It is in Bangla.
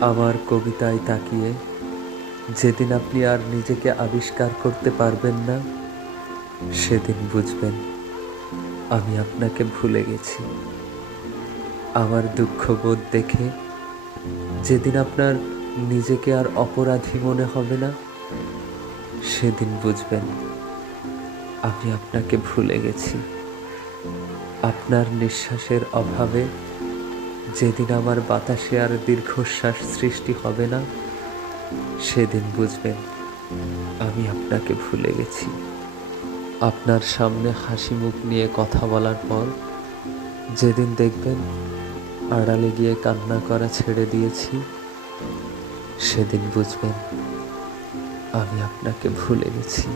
আমার কবিতায় তাকিয়ে যেদিন আপনি আর নিজেকে আবিষ্কার করতে পারবেন না, সেদিন বুঝবেন আমি আপনাকে ভুলে গেছি। আমার দুঃখবোধ দেখে যেদিন আপনার নিজেকে আর অপরাধী মনে হবে না, সেদিন বুঝবেন আমি আপনাকে ভুলে গেছি। আপনার নিঃশ্বাসের অভাবে যেদিন আমার বাতাসে আর দীর্ঘশ্বাস সৃষ্টি হবে না, সেদিন বুঝবেন আমি আপনাকে ভুলে গেছি। আপনার সামনে হাসি মুখ নিয়ে কথা বলার পর যেদিন দেখবেন আড়ালে গিয়ে কান্না করা ছেড়ে দিয়েছি, সেদিন বুঝবেন আমি আপনাকে ভুলে গেছি।